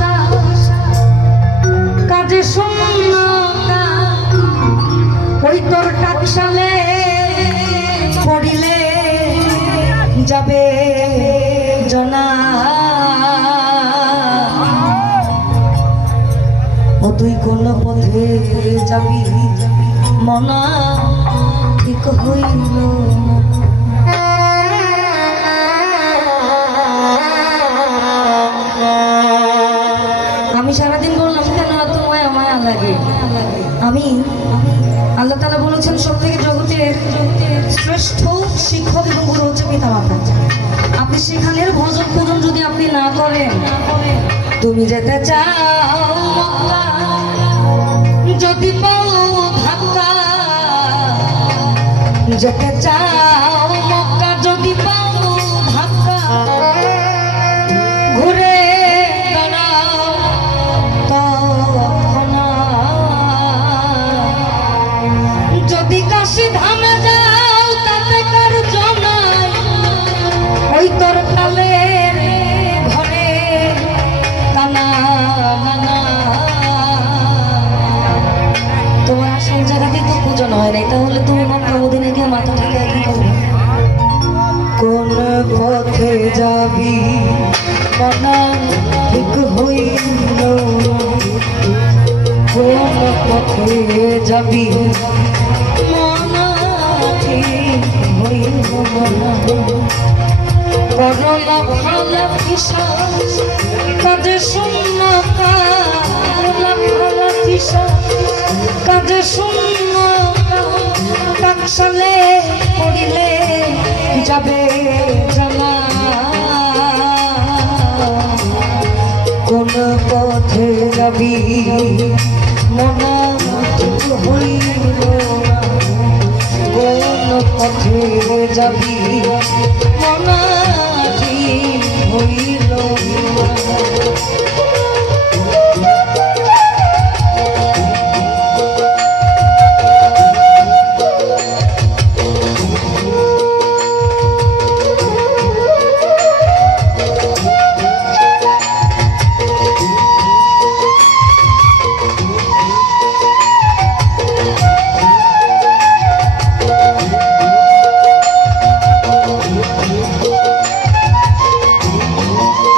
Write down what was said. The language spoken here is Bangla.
আশা কাজে শূন্য ওই তোর টাকশালে পড়িলে যাবে জনা ও তুই কোন পথে যাবি মনা ঠিক হইল আমি সারাদিন বললাম কেন এত মায়া মায়া লাগে আমি আল্লাহ তাআলা বলেছেন সব থেকে জগতের শ্রেষ্ঠ শিক্ষক এবং গুরু হচ্ছে পিতা মাতা। আপনি সেখানের ভজন পূজন যদি আপনি না করেন, তুমি যেতে চাও যদি পাও ধাক্কা, যেতে চাও মক্কা যদি পাও ধাক্কা, ঘুরে যদি কাশি ধামে যাও তাতে কার জনাই ওই তোর তালের ঘরে কানা নানা তোমার আসল জায়গাতেই তো পূজন হয় নাই, তাহলে তুমি মক্কা মদিনায় গিয়ে মাথা ঠেকায় কি করবে? কোন পথে যাবি মনা ঠিক হইল, কোন পথে যাবি মনা ঠিক হইল মনা, করলা ভালা কিসা কাজে শূন্য করলা ভালা কিসা কাজে শূন্য টাকশালে পড়িলে যাবে জানা, কোন পথে যাবি মনা ঠিক হইল না, কোন পথে যাবি মনা ঠিক হইল